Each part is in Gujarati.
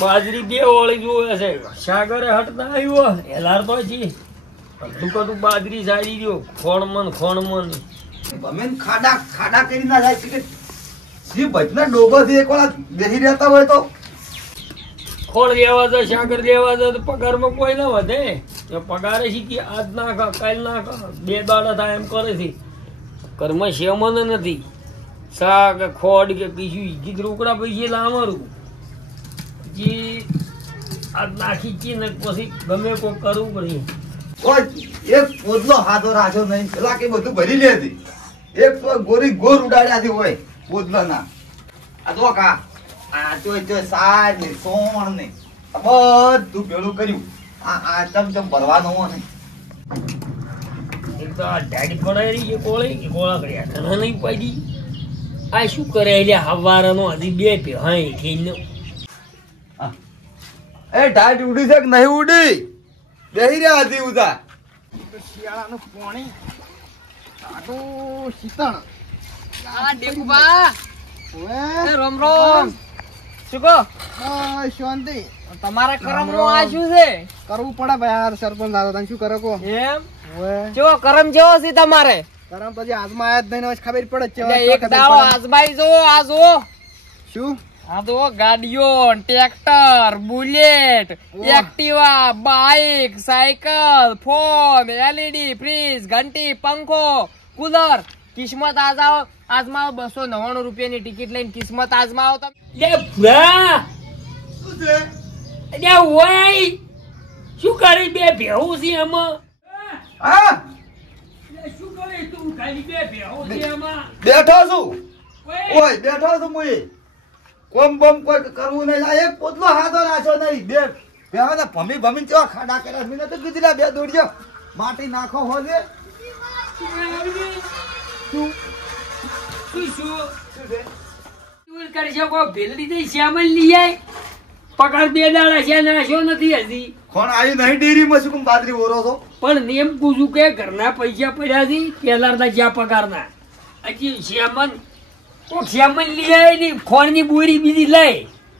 બાજરી બે ઓળી જોવે છે સાગરે હટતા આવ્યો હેલાર તો છી તું બાજરી સારી ગયો ખોણમન ભમેન ખાડા ખાડા કરી ના જાય છે કે સી ભજના ડોબો થી એક વાર બેહી રહેતા હોય તો ખોળ લેવા દો સાગર લેવા દો તો પગારમાં કોઈ ના વધે એ પગારે શીખી આજ ના ખા કાલ ના ખા 2 દાડા થાય એમ કરે છે કર્મ શેમન નથી શાક ખોડ કે કીશું ગીત રોકડા પૈસે લાવવાનું જે આજ નાખી ચી ને પછી ગમે કોઈ કરવું પડે કોઈ એક પોદલો હાથો રાખ્યો નહીં પેલા કે બધું ભરી લે હતી એક તો ગોરી ગોર ઉડાડ્યાથી હોય પોદલા ના આ તો કા આ તો સાર ને સોણ ને બધું ભેળું કર્યું આ ચમચમ ભરવાનો હોય ને એક તો આ ડાડી પડાયેલી એ ગોળા કર્યા તને નહીં પડી આ શું કરે એટલે હવારનો હજી 2 ભેહાઈ થઈને એ ઢાટ ઉડી છે કે નહીં ઉડી બેહી રહ્યા હતી ઉધા શિયાળાનું પાણી આટલું શીતળ આ દેખુબા ઓએ રામ રામ શું કહો ઓય શાંતિ તમારા કરમમાં આ શું છે કરવું પડે ભાઈ યાર સરપંચ દાદા તમે શું કરો કો એમ ઓએ જો કરમ જેવો છે તમારે કરમ પછી હાથમાં આયા જ નહીં ને ખબર પડે છે એટલે એક દાડો આઝમાઈ જો આ જો શું આ તો ગાડીઓ tractor bullet Activa bike cycle phone LED fridge ઘંટી પંખો કુલર કિસ્મત આજમાવો 299 રૂપિયાની ટિકિટ લઈને કિસ્મત આજમાવો તમે લે ભૂરા શું છે અરે ઓય શું કરી 2 ભેહું છે એમાં હા શું કરે તું ખાલી 2 ભેહું છે એમાં બેઠો છું ઓય બેઠો છું મુઈ કોમ બમ કોઈ કરવું નહીં આ એક પોતલો હાથો રાખ્યો નહીં બે બેવાના ભમી ભમી કેવા ખાડા કર્યા મીને તો કીધું 2 દોડજો માટી નાખો હોજે શું કરી શકો ભેલડી દઈ શ્યામલ લઈ આય પગાર 2 દાડા છે નાખ્યો નથી હજી કોણ આવ્યું નહીં ડેરીમાં શું બાદરી ઓરો છો પણ નિયમ પૂછું કે ઘરના પૈસા પડ્યા છે પેલાના જ્યાં પગારના હજી શ્યામન તો શ્યામન લઈ આય ની ખોણની બોરી બીજી લઈ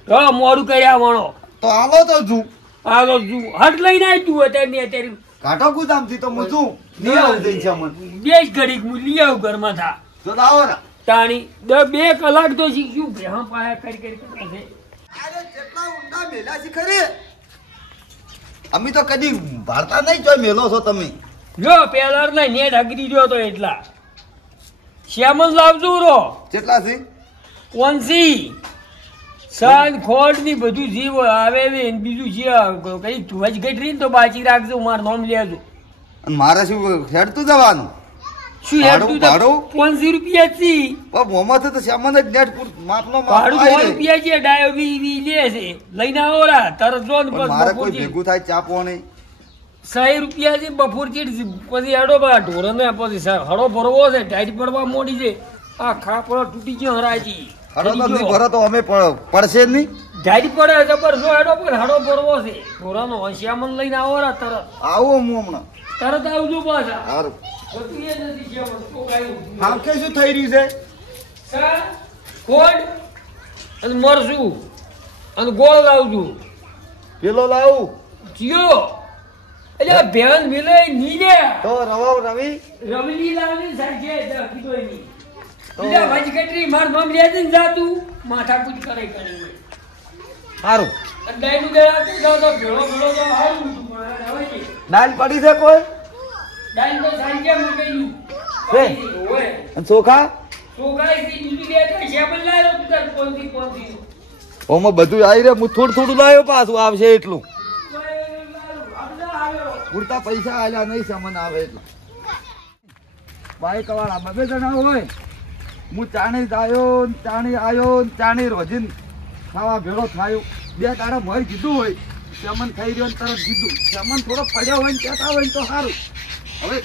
તો મોડું કર્યા વણો તો હાલો તો જુ હાલો જુ હટ લઈને આય તું અત્યારે કાઢો ગુદામથી તો હું જુ નહીં આવું દઈ છે મને બેસ ઘડીક હું લઈ આવું ઘરમાં થા તો લાવો ને તાણી 2 કલાક તો શીખ્યું ભેહા પાયા કરી કરે છે અરે કેટલા ઊંડા મેલા છે ખરી અમે તો કદી ભારતા નહીં જોઈ મેલો છો તમે જો પેલા ના નેટ અગરી ગયો તો એટલા શ્યામલ લાવજો રો કેટલા છે કોનસી સાન ખોડ ની બધું જીવ આવે ને બીજું છે કઈ ધુજ ગટરી ને તો બાચી રાખજો માર નામ લેજો અને મારે શું હેડતું જવાનું શું હેડતું ભાડું 500 રૂપિયા થી પણ મોમાં તો શ્યામન જ નેટ માપનો ભાડું 100 રૂપિયા છે ડાયો વી લે છે લઈને આવો રા તરત જો ને મારે કોઈ ભેગું થાય ચાપો નહીં 100 રૂપિયા છે બપોર ચીડ પછી હેડો બા ઢોર ને પછી હડો ભરવો છે ટાઈટ પડવા મોડી છે આ ખાપડો તૂટી ગયો હરાજી હડો તો નહીં ભરો તો અમે પડશે જ નહીં ટાઈટ પડે જબરજો હેડો પણ હડો ભરવો છે ઢોરાનો શ્યામન લઈને આવો રા તરત આવો હું હમણાં તરત આવજો પાછા સારું બધું એ નથી શ્યામન તો કાઈ હાલ કે શું થઈ રહ્યું છે સા કોડ અને મરસું અને ગોળ લાવજો પેલો લાવું જીઓ એટલે ભેન મિલે નીલે તો રવાવ રવિ રમલી લાવની સાચે કીધો એની એટલે વજકટરી માર નામ લેજે ને જાતું માથા કૂટ કરે કરી સારું ડાઈનું દેવાતું જાવ તો ભેળો ભેળો તો હારું હવે દાલ પડી છે કોઈ ડાઈન તો સાંજે મૂકેલી છે? ઓય અને ચોખા તો ગાય થી બીજું લે તો શેબલ લાયો તું તાર કોનથી ઓમાં બધું આવી રે હું થોડું થોડું લાવ્યો પાછું આવશે એટલું પૂરતા પૈસા આલ્યા નહીં સામાન આવે એટલું બાઈક વાળા 2 જણા હોય હું ચાણી આવ્યો ચાણી રોજીન ખાવા ભેળો થાયો 2 તારા મર કીધું હોય સામાન ખાઈ રહ્યો તરત કીધું સામાન થોડો પડ્યો હોય ને કહેતા હોય ને તો સારું હવે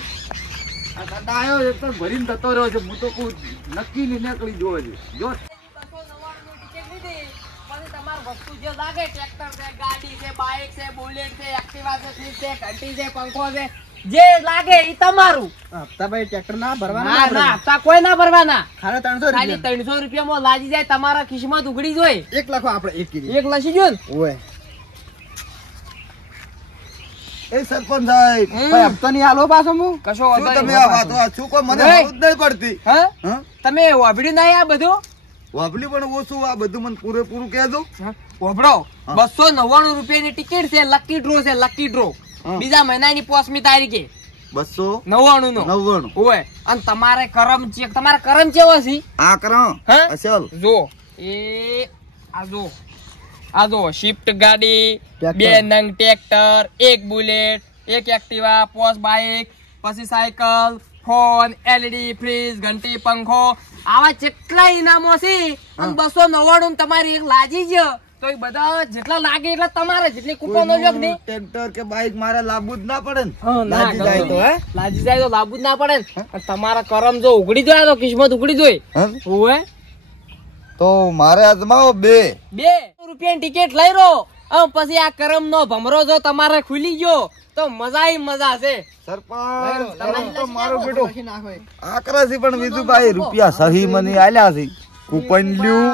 આ દાદા આવ્યો એક તો ભરીને જતો રહ્યો છે હું તો કોઈ નક્કી નહીં નીકળી જોવે છે જો 299 ટિકિટ લીધી પછી તમાર વસ્તુ જે લાગે ટ્રેક્ટર છે ગાડી છે બાઇક છે બુલેટ છે એક્ટિવા છે ફ્રીજ છે ઘંટી છે પંખો છે જે લાગે એ તમારું. હપ્તા ભાઈ ટ્રેક્ટર ના ના ભરવાના ના હપ્તા કોઈ ના ભરવાના. ખાલી 300 ખાલી રૂપિયા 300 રૂપિયામાં લાજી જાય તમારા ખિસ્સામાં ઉઘડી જોઈ. 1 લખો આપણે 1 કીધી એક લસી જો ને. ઓય એ સરપંચ સાહેબ ભાઈ હપ્તો નહીં હાલો પાછો હું કશો શું વાંધો તમે નહીં. આ વાતો આ શું કોઈ મને ઓય. સમજ નહીં પડતી હા? હા તમે વાપર્યું નહીં આ બધું? વાપલી પણ ઓછું આ બધું મને પૂરેપૂરું કહે દો વાપરો. હા. 299 રૂપિયાની ટિકિટ છે. લકી ડ્રો છે, લકી ડ્રો. હા. બીજા મહિનાની 5મી તારીખે 299 99 નો ઓય. અને તમારે કરમ ચેક, તમારે કરમ ચેવો છે? આ કરો હા? અસલ જો એ આ જો શિફ્ટ ગાડી, ટ્રેક્ટર. 2 નંગ ટ્રેક્ટર, 1 બુલેટ, 1 એક્ટિવા, 5 બાઇક, પછી સાયકલ, ફોન, એલઈડી, ફ્રીજ, ઘંટી, પંખો, આવા જેટલા ઇનામો છે. અને 299 તમારી એક લાજી છે તો એ બધા જેટલા લાગે એટલા તમારે. જેટલી કૂપનો લ્યો કે નહીં. ટ્રેક્ટર કે બાઈક મારે લાવવું જ ના પડે ને હા, ના, લાગી જાય તો હે લાજી જાય તો લાભ જ ના પડે ને. અને તમારા કરમ જો ઉઘડી જાય તો કિસ્મત ઉઘડી જોઈ. હા? ઓય તો મારે અજમાવો 2 2 રૂપિયાની ટિકિટ લઈ રો. પછી આ કરમ નો ભમરો જો તમારે ખુલી ગયો તો મજા છે. સરપંચ તમારી તો મારો બેટો લખી નાખો એક. આકરા છે પણ બીજું ભાઈ રૂપિયા સહી મને આલ્યા છે કૂપન લ્યું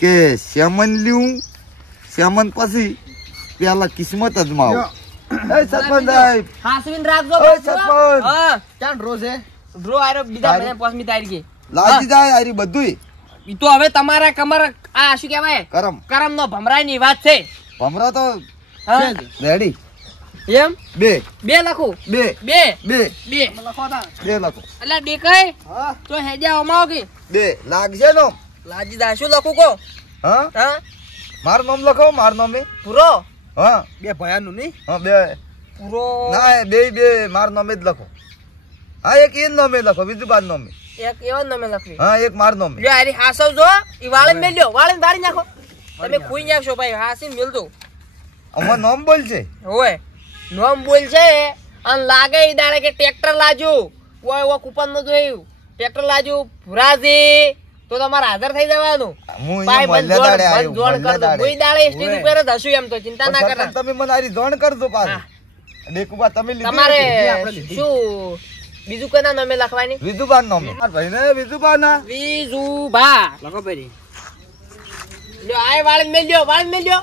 કે સેમન લ્યું સેમન પછી પેલા કિસ્મત અજમાવો એ સરપંચ સાહેબ હાસવીન રાખજો. ઓય સરપંચ. હા, ક્યાં ડ્રો છે ડ્રો આરો બીજા મહિના 5મી તારીખે. લાગી જાય આરી બધુંય ઈ તો હવે તમારા કમર આ શું કહેવાય કરમ નો ભમરાની વાત છે. ભમરા તો હા? રેડી એમ 2 2 લખું. 2 2 2 2 લખો તા 2 લખો એટલે દેખાય હા તો હેજા અમાવો કે 2 લાગશે નો લાજી દા શું લખું કો? હા હા મારું નામ લખો મારું નામ પૂરો હા બે ભયાનું નહીં હા 2 પૂરો ના 2 મારું નામ જ લખો હા એક એન નામે લખો બીજું બાર નામે એક એવો નામે લખવી. હા એક મારું નામે લ્યો આરી હાસવ જો ઈ વાળન મેલ્યો વાળન બાળી નાખો. તમે ખુઈ નાખશો ભાઈ. હાસીન મેલ દો. અમાર નામ બોલ છે ઓય નોમ બોલ છે. અને લાગે ઈ દાડે કે ટ્રેક્ટર લાજુ ઓય ઓ કૂપન નો જોયું ટ્રેક્ટર લાજુ ભુરાજી તો તમારે હાજર થઈ જવાનું. હું ભાઈ અહીંયા બંધ મોલ્લા જોડ દાડે બંધ જોડ કર દો. આવ્યો, મોલ્લા દાડે. કોઈ દાડે સ્ટેજ ઉપર જ હશું એમ તો ચિંતા ના સરપંચ કરતા. તમે મને આરી જોણ કરજો પાછું હા. દેખુબા તમે લીધી તમારે આપણે લીધી. શું બીજું કોના નામે લખવાની? વિધુબા નામે મારા ભાઈને વિધુબા ના વિજુભા લખો પેરી. લ્યો આય વાળન મેલ્યો.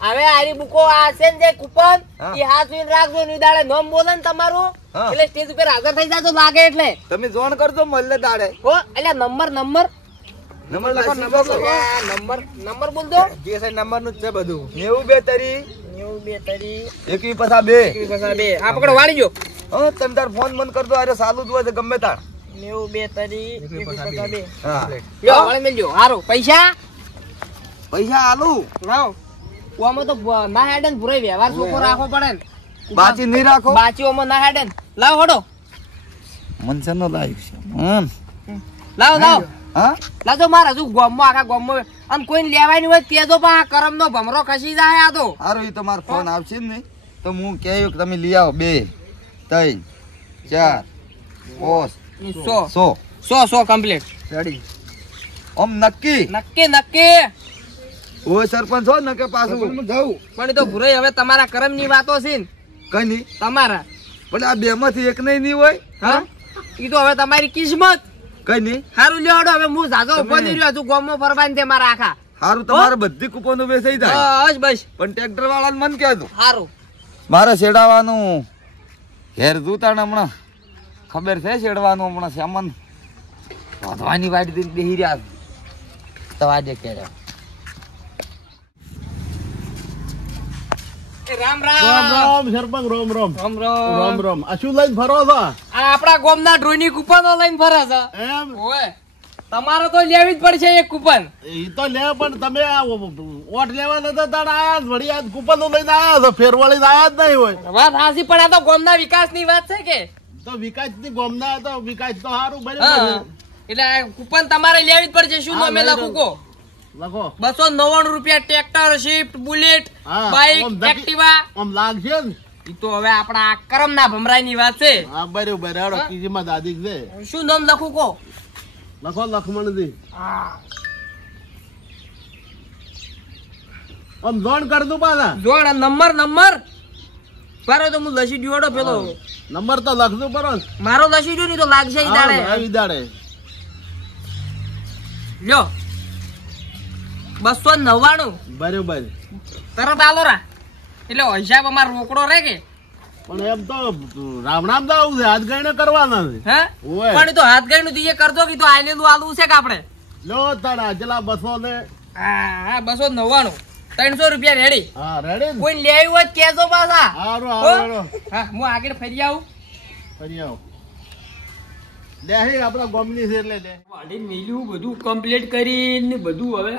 હવે આરી બુકો આ છે ને જે કૂપન હા. ઈ હાથવીન રાખજો ને ઈ દાડે નામ બોલે ને તમારું હા. એટલે સ્ટેજ ઉપર હાજર થઈ જાજો લાગે એટલે. તમે જોણ કરજો મોલ્લે દાડે હો એટલે નંબર નંબર લખો નંબર બોલ દો. જીએસઆઈ નંબર નું જ છે બધું 92 તરી 92 તરી 21 પાછા 2 2 આ પકડો વાળી જો. હા તમે તાર ફોન બંધ કરજો અરે ચાલુ જ હોય છે ગમે તાર 92 તરી 21 2 હા લ્યો વાળી મેલજો. હારો પૈસા પૈસા આલુ લાવ. ઓમાં તો ના હેડે ને પૂરો વ્યવહાર ચોખ્ખો રાખવો પડે ને. બાચી નહીં રાખો બાચી ઓમાં ના હેડે ને. લાવ હડો મનસે નો લાવ્યું છે લાવ હા લાજો મારા હજુ ગોમમાં આખા ગોમમાં અને કોઈને લેવાની હોય તેજો પણ આ કરમ નો ભમરો ખસી જાય આ તો. સારું એ તમારો ફોન આવશે ને તો હું કહ્યું કે તમે લઈ આવો 2 3 4 5 100 કમ્પ્લીટ રેડી ઓમ નક્કી નક્કી. ઓય સરપંચ હો ને કે પાછું હું જાઉં પણ એ તો ભૂરાઈ હવે તમારા કરમ ની વાતો છે ને કઈ નહીં તમારા. પણ આ 2 માંથી એક નહીં હોય હા ઈ તો હવે તમારી કિસ્મત. કઈ નહીં હારું લ્યો હડો હવે હું જાજો ઉભો નહીં રહ્યો હજુ ગોમમાં ફરવાની તે મારા આખા. સારું તમારે બધી કૂપનો વેચાઈ જાય બસ પણ ટ્રેક્ટર વાળાને મન કહેજો હારું. મારે શેડાવાનું હેર દૂતાણ હમણાં ખબર છે શેડવાનું હમણાં સામાન વધવાની વાડી દઈને બેહી રહ્યા તવા દે કે રામ રામ રામ સરપંચ રામ રામ રામ રામ રામ આ શું લઈને ફરો છો આ આપણા ગોમના ડ્રોની કૂપનો લઈને ફરે છે. એમ ઓય તમારે તો લેવી જ પડશે એક કૂપન. એ તો લે પણ તમે આ ઓટ લેવા નતા તાણ આયા જ વળી આ કૂપન લઈને આયા છો ફેરવાળી આયા જ નહીં હોય વાત હાસી પણ આ તો ગોમના વિકાસની વાત છે કે તો વિકાસ ની ગોમના તો વિકાસ તો સારું બને હા. એટલે આ કૂપન તમારે લેવી જ પડશે. શું હા, નામે લઈ લખું લઉં. કો? લખો 299 રૂપિયા ટ્રેક્ટર, શિફ્ટ, બુલેટ, હા, બાઇક, આમ ધકી- એક્ટિવા. આમ લાગશે ને ઈ તો હવે આપણા કરમના ભમરાઈની વાત છે. હા બરોબર હેડો કીજીમાં દાદી છે શું નામ લખું કો? લખો લખમણજી આમ જોણ કર દઉં પાછા જોડ નંબર બારો તો હું લસી જોડો પેલો નંબર તો લખજો બરો મારો લસી જો નહીં તો લાગશે ઈ દાડે આવી દાડે લ્યો 299 બરોબર તરત આલો રા એટલે હિસાબ અમાર રોકડો રે કે પણ એમ તો રામ રામ તો આવું છે હાથ ગઈને કરવાના છે હે ઓય. પણ ઈ તો હાથ ગઈ નું દીએ કરતો કે તો આલેલું આલવું છે કે આપણે લો તારા ચલા 200 ને હા 299 300 રૂપિયા રેડી હા રેડી ને કોઈ લે આવ્યું હોય તો કહેજો પાછા હારું હો? હારું હા હું આગળ ફરી આવું ફરી આવો દેહી આપણા ગોમની છે એટલે દે વાડીને મેલ્યું બધું કમ્પ્લીટ કરીને બધું હવે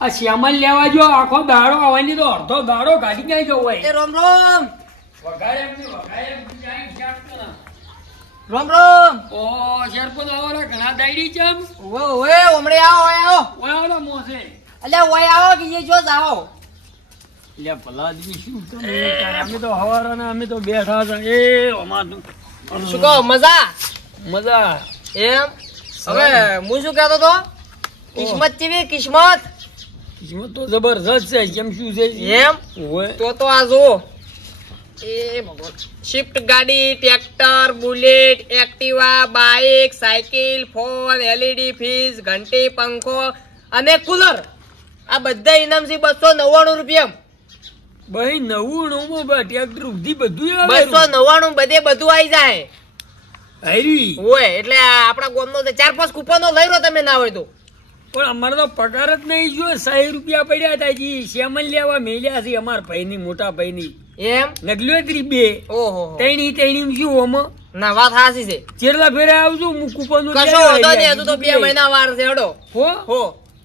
આ શ્યામલ લેવા જો આખો દાડો આવવાની તો અડધો દાડો કાઢી ક્યાંય જવું હોય એ રોમ રોમ વગાડે એમને વગાડે એમને જાય શ્યામ તો. રોમ રોમ ઓ શેરપો તો આવવાના ઘણા દાયડી ચમ ઓએ ઓએ હમણે આવો ઓય આવો ઓયાનો મોસે અલ્યા ઓય આવો કે એ જો જાઓ લે ભલા આદમી શું તમે તારે અમે તો હવારાના અમે તો બેઠા હતા એ અમારું શું કહો મજા મજા એમ હવે હું શું કહેતો તો કિસ્મત ચીવી કિસ્મત કિસ્મત તો જબરજસ્ત છે કેમ શું છે એમ ઓય તો આ જો એ ભગવાન શિફ્ટ ગાડી tractor bullet Activa bike cycle phone LED fridge ઘંટી પંખો અને કુલર આ બધા ઇનામ છે 299 રૂપિયા ભાઈ 99 માં ટ્રેક્ટર ઉધી બધું આવે 299 બધે બધું આવી જાય હારી હોય એટલે આપણા ગોમનો 4-5 કૂપનો લઈ લો તમે ના હોય તો પણ અમારે તો પગાર જ નહીં જો 100 રૂપિયા પડ્યા હતા જી શ્યામલ લેવા મેલ્યા છે અમારા ભાઈની મોટા ભાઈની એમ નગલોત્રી બે ઓહો તૈણી શું ઓમ ના વાત હાસી છે ચેરલા ફેરે આવજો હું કૂપન કશો વાંધો નહીં હજુ તો 2 મહિના વાર છે હડો હો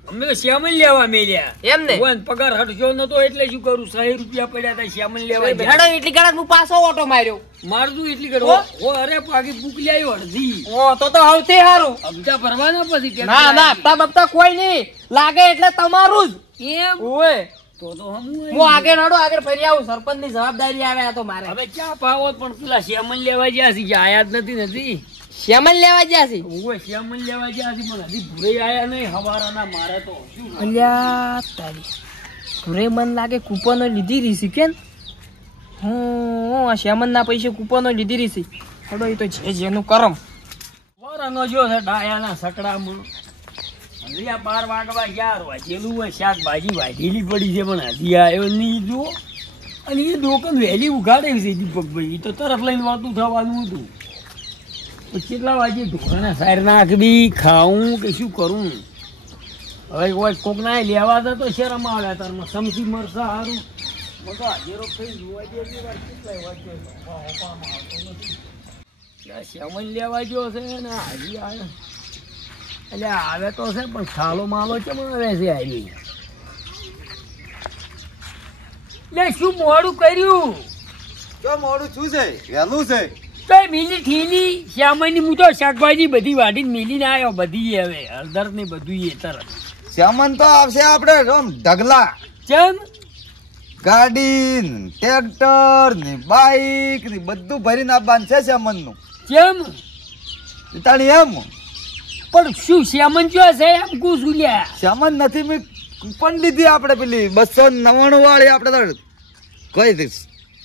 અમે તો શ્યામલ લેવા મેલ્યા એમ ને હોય ને પગાર હટશો નતો એટલે શું કરું 100 રૂપિયા પડ્યા હતા શ્યામલ લેવા ગયા. હેડો એટલી ગણત હું પાછો ઓટો માર્યો મારતું એટલી કરો ઓ અરે પાકી ભૂકલી આવ્યો અડધી ઓ તો સૌથી સારું અબજા ભરવાના પછી કે ના ના હપ્તા બપ્તા કોઈ નહીં લાગે એટલે તમારું જ એમ ઓય તો હમું હું આગળ હડો આગળ ફરી આવું સરપંચ ની જવાબદારી આવે આ તો મારે હવે ક્યાં પાવો પણ પેલા શ્યામલ લેવા ગયા છે કે આયા જ નથી શ્યામલ લેવા ગયા છે ઓય શ્યામલ લેવા ગયા છે પણ હજી ભૂરે આયા નહીં હવારાના મારે તો શું અલ્યા તારી ઘરે મન લાગે કૂપનો લીધી રહી છે કેમ હું આ શ્યામલ ના પૈસે કૂપનો લીધી રહી છે હડો એ તો જે જેનું કરમ વરાનો જો છે ડાયાના સકડામાં હજી આ 12 વાગવા ગયા વાજેલું હોય શાકભાજી વાઢેલી પડી છે પણ હજી આવ્યો નહીં જો અને એ દુકાન વહેલી ઉઘાડે છે દીપકભાઈ એ તો તરફ લઈને વાતું થવાનું હતું તો કેટલા વાગે ઢોકાના સાર નાખવી ખાવું કે શું કરું હવે કોઈ કોક ના લેવા હતા તો શરમ આવ્યા તારમાં સમસી મરસા સારું બધા હાજરો થઈ જોવા જેવી વાર કેટલાય વાગે હોપામાં આવતો નથી ત્યાં શ્યામલ લેવા ગયો છે ને હાજી આવે એટલે આવે તો છે પણ સાલો માલો કેમ આવે છે આવી લે શું મોડું કર્યું તો મોડું શું છે વહેલું છે તો મિલી ઠીલી શ્યામની હું તો શાકભાજી બધી વાટીને મિલીને આવ્યો બધી હવે હળદર ને બધું એ તરત શ્યામન તો આવશે આપણે આમ ઢગલા ચમ ગાડી ને ટ્રેક્ટર ને બાઈક ને બધું ભરીને આવવાનું છે શ્યામન નું ચમ તાણી એમ પણ શું શ્યામન જો છે એમ કુશું લ્યા શ્યામન નથી મેં કૂપન લીધી આપણે પેલી 299 વાળી આપણે તો કઈ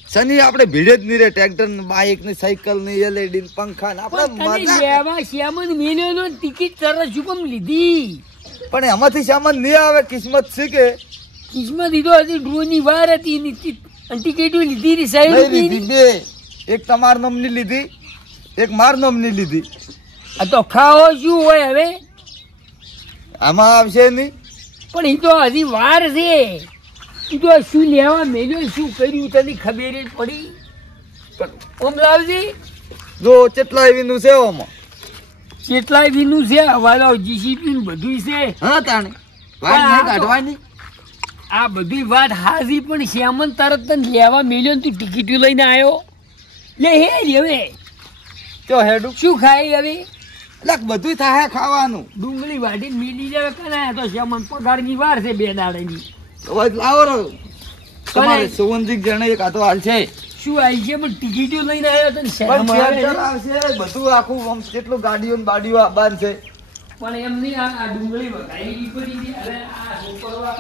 શનિ આપણે ભીડે જ નહીં રે ટ્રેક્ટર ને બાઈક ને સાયકલ ને એલઈડી ને પંખા ને આપણે પણ તને મજા લેવા શ્યામન મેલ્યો ટિકિટ તરત શું કેમ લીધી પણ એમાંથી શ્યામન નહીં આવે કિસ્મત છે કે કિસ્મત દીધો હજી ડ્રોની વાર હતી ટિકિટો લીધી રી નહીં 100 લીધી બે એક તમાર નામની લીધી એક માર નામની લીધી આ તો ખાઓ શું હોય હવે આમાં આવશે નહીં પણ એ તો હજી વાર છે એ તો શું લેવા મેલ્યો શું કર્યું તને ખબર જ પડી ઓમ લાવજી જો કેટલા એવીનું છે ઓમાં કેટલાય વીનું છે હવાલો જીસીપી બધું છે હા તાણે વાત નહીં કાઢવાની આ બધી વાત હાજી પણ શ્યામન તરત તને લેવા મેલ્યો ને તું ટિકિટો લઈને આવ્યો લે હે હવે તો હેડું શું ખાય હવે એટલે બધું થાય ખાવાનું ડુંગળી વાઢીને મેલી જાય કનાયા તો શ્યામન પગારની વાર છે 2 દાડાની તો વાત લાવો રો તમારે સુવંતિક જણે એક આતો હાલ છે શું આવી છે પણ ટિકિટો લઈને આવ્યો તને શરમ પણ આવે ટ્રેક્ટર છે? આવશે બધું આખું આમ કેટલું ગાડીઓ ને બાડીઓ આબાન છે પણ એમ નહીં આ ડુંગળી વઘારેલી પડી છે હવે આ છોકરો આ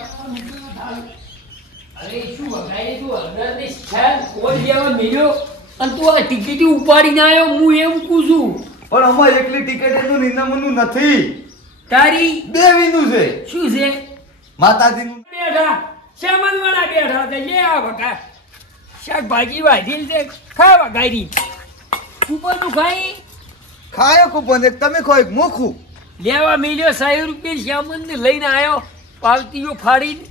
અરે શું વગાડી તું અંદર ને છાલ કોલ જેવા મેલ્યો અને તું આ ટિકિટ ઉપાડીને આવ્યો હું એમ કહું છું પણ અમાર એકલી ટિકિટ એનું નિનામનું નથી, તારી બે વિનું છે શું છે માતાજીનું. બેઠા શ્યામન વાળા બેઠા હતા લે આ વગા શાકભાજી વાઢીલ છે ખાવા ગાડી ઉપરનું ખાઈ ખાયો કૂપન એક તમે ખો એક મોખું. લેવા મેલ્યો 100 રૂપિયા શ્યામન ને લઈને આવ્યો પાવતીઓ ફાડીને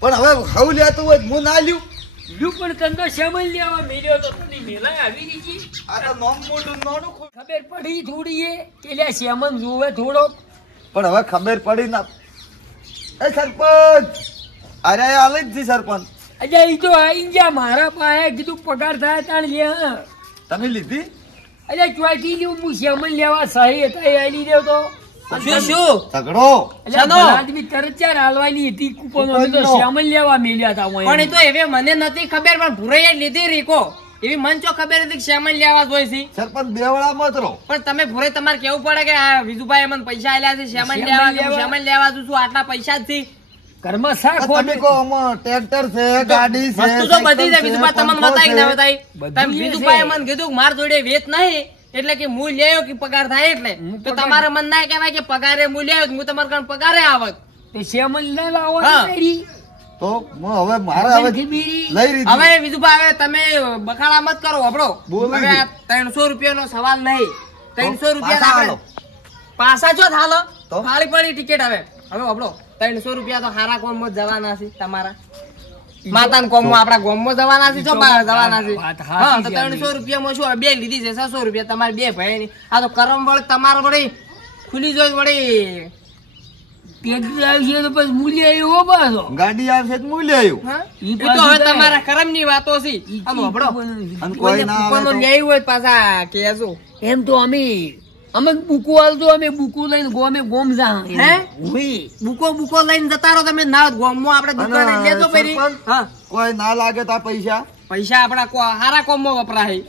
પણ હવે હવ લેતું હોય તો હું ના લ્યું. લ્યુ પણ તને શ્યામન લેવા મેલ્યો તો તને મેલાય આવી રહી છે આ તો નોમ મોટું નોનું ખો. ખબર પડી થોડી એ કે લ્યા શ્યામન જોવે થોડો પણ હવે ખબર પડી ના. એ સરપંચ અરે આલે જ જી સરપંચ. અજા ઈ તો આઈ જા મારા પાસે કીધું પગાર થાય તાણ લે હા તમે લીધી? અજા ચોથી લ્યું હું શ્યામન લેવા સહી હતા એ આલી દેવ તો શું શું તગડો. અલા શાનો? આદમી તરત ચાર હાલવાની હતી કૂપનો અમે તો શ્યામન લેવા મેલ્યા હતા પણ એ તો એવે મને નથી ખબર પણ ભૂરાઈએ લીધી રીકો એવી મન ચો ખબર હતી કે શ્યામન લેવા જ હોય છે સરપંચ બેવડા મત રહો. પણ તમે ભૂરે તમારે કેવું પડે કે આ વિજુભાઈ મને પૈસા આલ્યા છે શ્યામન લેવા કે હું શ્યામન લેવા છું આટલા પૈસા જ છે ઘરમાં શાક તમે કહો આમાં ટ્રેક્ટર છે, ગાડી છે, વસ્તુ તો બધી છે વિજુભાઈ તમને પંખો બતાવી છે. ના બતાવી બધું તમે એ વિજુભાઈ છે. મને કીધું કે માર જોડે વેચ નહીં એટલે કે હું લેયો કે પગાર થાય એટલે તો તમારે મન ના કહેવાય કે પગારે હું લેયો હું તમારે કારણે પગારે આવત તે શ્યામન ના લાવો હા. તો હું હવે મારે હવે લઈ રીધી. હવે વિજુભાઈ હવે તમે બખાડા મત કરો હબળો બોલો હવે આ 300 રૂપિયાનો સવાલ નહીં 300 રૂપિયા પાછા આપણે પાસા જો થાલો તો? ખાલી પડી ટિકિટ હવે હબળો 300 રૂપિયા તો હારા કોમમાં જવાના છે તમારા માતાના કોમમાં આપણા કોમમાં જવાના છે જો બહાર જવાના છે વાત હાચી હા તો છે 300 રૂપિયામાં શું હવે બે લીધી છે 600 રૂપિયા તમારે બે ભાઈની આ તો કરમ વળી તમારે વળી ખુલી જોઈ વળી ટ્રેક્ટર આવશે તો પછી મૂલ્ય આવ્યો પાછો ગાડી આવશે તો હું લઈ આવ્યું. હા? ઈ એ તો પાછું હવે થાય. તમારા કરમની વાતો છે આમ હબળો અને કોઈ ના આવે કૂપનો તો? ન્યાય હોય તો પાછા કહેજો એમ તો અમે બુકો હાલતો અમે બુકો લઈને ગોમે ગોમ જા હે? ઉઈ બુકો લઈને જતા રહો તમે ના ગોમમાં આપણે દુકાને અને લેજો પેરી સરપંચ? હા કોઈ ના લાગે તો આ પૈસા પૈસા આપણા હારા કોમમાં વપરાય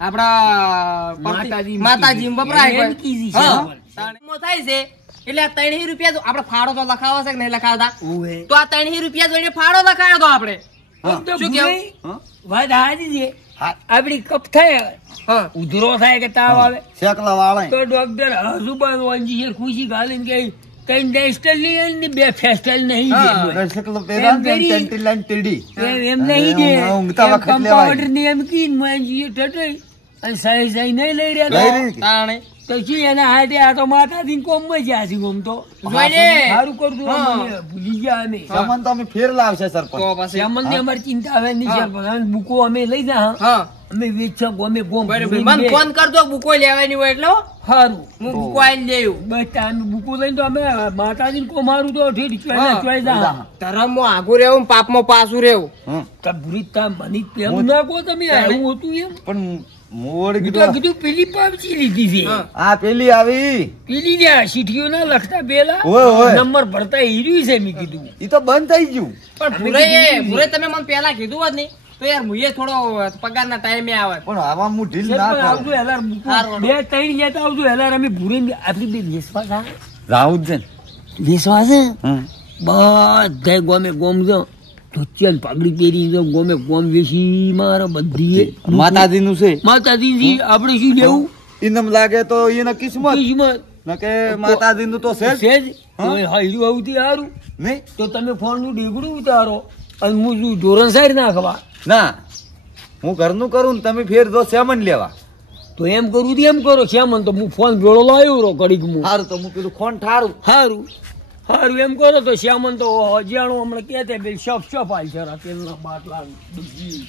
આપણા માતાજી માતાજી વપરાય એમ કીધી છે હા. આપણને. તાણીમાં થાય છે એટલે આ 300 રૂપિયા તો આપણે ફાળો તો લખાવો છે કે નહીં લખાવતા ઉવે તો આ 300 રૂપિયા જોઈને ફાળો લખાયો તો આપણે હા. તો શું ભૂલાઈ? હા? વાત હાજી છે હા. આપડી કપ થાય હા ઉધરો થાય કે તાવ આવે શેકલા વાળા તો ડોક્ટર હસુબાન વાંજી ખુશી ગાલીને કે કઈ ડેસ્ટલ નહીં ને બે ફેસ્ટલ નહીં હા, દે શેકલો પેરા એમ કરી. Twenty line TD. એમ નહીં દે ઊંઘતા એમ વખત કમ્પાઉન્ડર લેવાય. ને એમ કીને વાંજી ટટાઈ અને સહી સહી નહીં લઈ રહ્યા લઈ તો. રહી. તાણે તો શું એના હાથે આ તો માતાજી કોમ માં જ્યાં છે આમ તો જોઈને. સારું કરતું હા. અમે ભૂલી ગયા અમે સામાન તો અમે ફેર લાવશે સરપંચ. તો પછી શ્યામલ ની અમારી ચિંતા હવે નહીં હા. છે ભગવાન બુકો અમે લઈ જા હા અમે વેચો અમે ગોમ બરાબર મને ફોન કરજો બુકો લેવાની હોય એટલે હો. સારું હું બુકો આવીને લેવું બસ અમે બુકો લઈને તો અમે માતાજી કોમ હારું તો ઠીક હા. ચોઈ જા ધર્મમાં આગું રહેવું ને પાપમાં પાછું રહેવું હમ. તા ભૂરી તા મની એમ ના કહો તમે આવું હતું એમ પણ મોડ મેં તો કીધું કીધું પેલી પાવચી લીધી છે હા. આ પેલી આવી પેલી લ્યા સીટીઓ ના લખતા પેલા ઓય, ઓય. નંબર ભરતા હીર્યું છે મેં કીધું ઈ તો બંધ થઈ ગયું. પણ ભૂરે તમે મને પેલા કીધું હોત નહીં તો યાર મુએ થોડો પગારના ટાઈમે આવે પણ આવા હું ઢીલ સર, ના પણ આવજો કરું. હેલાર બુકો. હારું. બે ત્રણ લેતા આવજો હેલાર અમે ભૂરીને આપડી બે વેસવા થા રાહુલ છે ને? વેસવા છે હમ. બધા ગોમે ગોમ જો ધોતિયા ને પાઘડી પહેરી જો ગોમે ગોમ વેસી મારે બધી માતાજીનું છે. માતાજી આપણે શું લેવું ઈનમ લાગે તો એને કિસ્મત કિસ્મત ન કે માતાજીનું તો છે જ. છે જ હા? તો હાર્યું આવતી સારું નહીં તો તમે ફોન નું ઢીગડું ઉતારો અને હું શું ધોરણ સાઈડ નાખવા ના હું ઘરનું કરું ને તમે ફેર દો સેમન લેવા. તો એમ કરું તો એમ કરો શ્યામન તો હું ફોન ભેળો લાવ્યો રો કડીક હું સારું તો હું પેલું ખોન ઠારું. સારું સારું એમ કરો તો શ્યામન તો અજાણું હમણાં કહેતે પેલી શોપ હાલ છે તેલના બાટલા ડૂબી